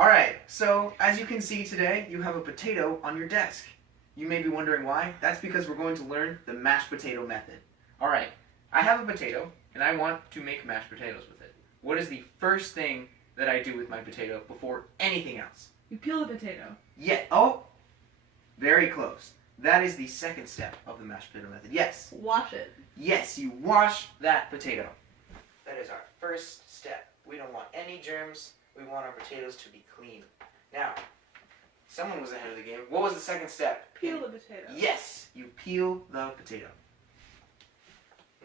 Alright, so as you can see today, you have a potato on your desk. You may be wondering why. That's because we're going to learn the mashed potato method. Alright, I have a potato, and I want to make mashed potatoes with it. What is the first thing that I do with my potato before anything else? You peel the potato. Yeah, oh, very close. That is the second step of the mashed potato method. Yes. Wash it. Yes, you wash that potato. That is our first step. We don't want any germs. We want our potatoes to be clean. Now, someone was ahead of the game. What was the second step? Peel the potato. Yes, you peel the potato.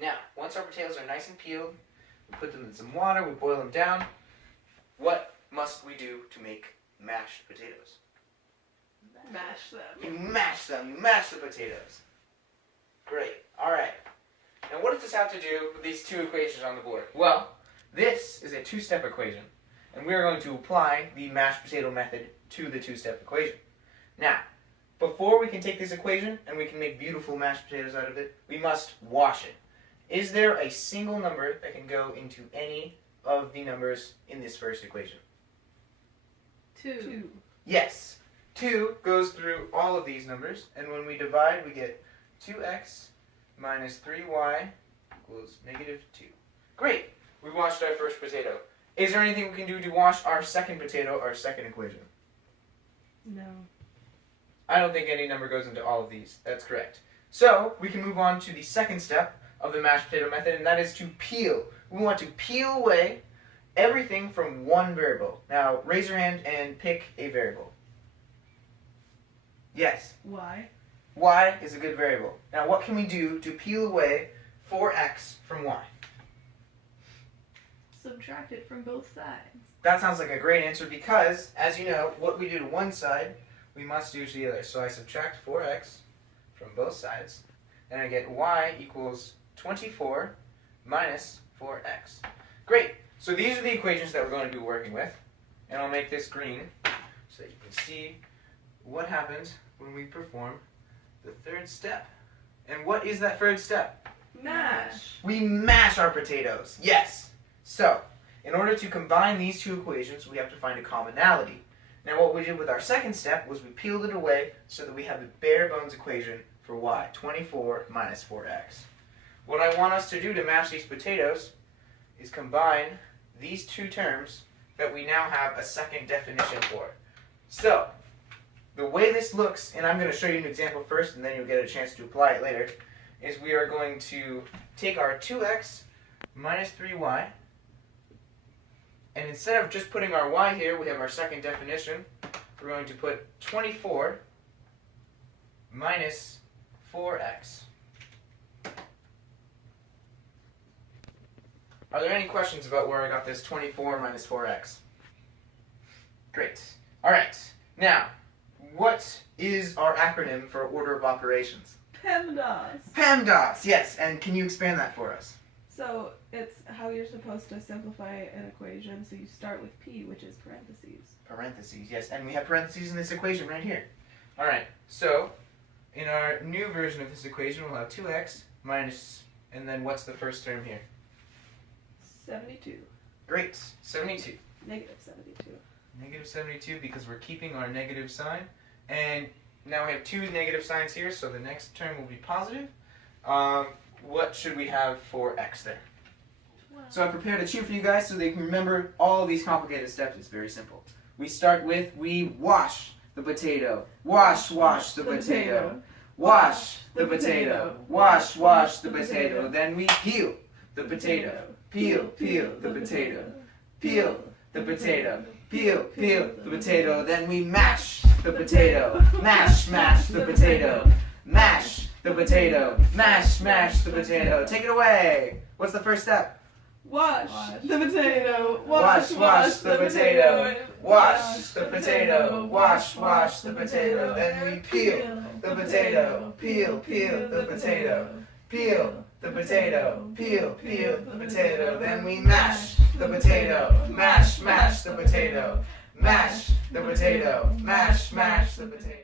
Now, once our potatoes are nice and peeled, we put them in some water, we boil them down. What must we do to make mashed potatoes? Mash them. You mash them. You mash the potatoes. Great. All right. Now, what does this have to do with these two equations on the board? Well, this is a two-step equation, and we are going to apply the mashed potato method to the two-step equation. Now, before we can take this equation and we can make beautiful mashed potatoes out of it, we must wash it. Is there a single number that can go into any of the numbers in this first equation? 2. Yes. 2 goes through all of these numbers, and when we divide, we get 2x minus 3y equals negative 2. Great! We washed our first potato. Is there anything we can do to wash our second potato, our second equation? No. I don't think any number goes into all of these. That's correct. So, we can move on to the second step of the mashed potato method, and that is to peel. We want to peel away everything from one variable. Now, raise your hand and pick a variable. Yes. Y. Y is a good variable. Now, what can we do to peel away 4x from y? Subtract it from both sides. That sounds like a great answer because, as you know, what we do to one side, we must do to the other. So I subtract 4x from both sides, and I get y equals 24 minus 4x. Great. So these are the equations that we're going to be working with, and I'll make this green so that you can see what happens when we perform the third step. And what is that third step? Mash. We mash our potatoes. Yes. So, in order to combine these two equations, we have to find a commonality. Now, what we did with our second step was we peeled it away so that we have the bare bones equation for y, 24 minus 4x. What I want us to do to mash these potatoes is combine these two terms that we now have a second definition for. So, the way this looks, and I'm going to show you an example first and then you'll get a chance to apply it later, is we are going to take our 2x minus 3y, and instead of just putting our y here, we have our second definition. We're going to put 24 minus 4x. Are there any questions about where I got this 24 minus 4x? Great. All right. Now, what is our acronym for order of operations? PEMDAS. PEMDAS, yes. And can you expand that for us? So it's how you're supposed to simplify an equation. So you start with P, which is parentheses. Parentheses, yes. And we have parentheses in this equation right here. All right. So in our new version of this equation, we'll have 2x minus, and then what's the first term here? 72. Great. 72. Negative 72. Negative 72 because we're keeping our negative sign. And now we have two negative signs here, so the next term will be positive. What should we have for x there? 12. So I prepared a cheat for you guys so that you can remember all these complicated steps. It's very simple. We start with, we wash the potato. Wash the potato. Wash the potato. Wash the potato. Then we peel the potato. Peel the potato. Peel the potato. Peel the potato. Then we mash the potato. Mash the potato. Mash the potato. Mash the potato. Take it away. What's the first step? Wash the potato. Wash the potato. Wash the potato. Wash the potato. Then we peel the potato. Peel the potato. Peel the potato. Peel the potato. Then we mash the potato. Mash the potato. Mash the potato. Mash the potato.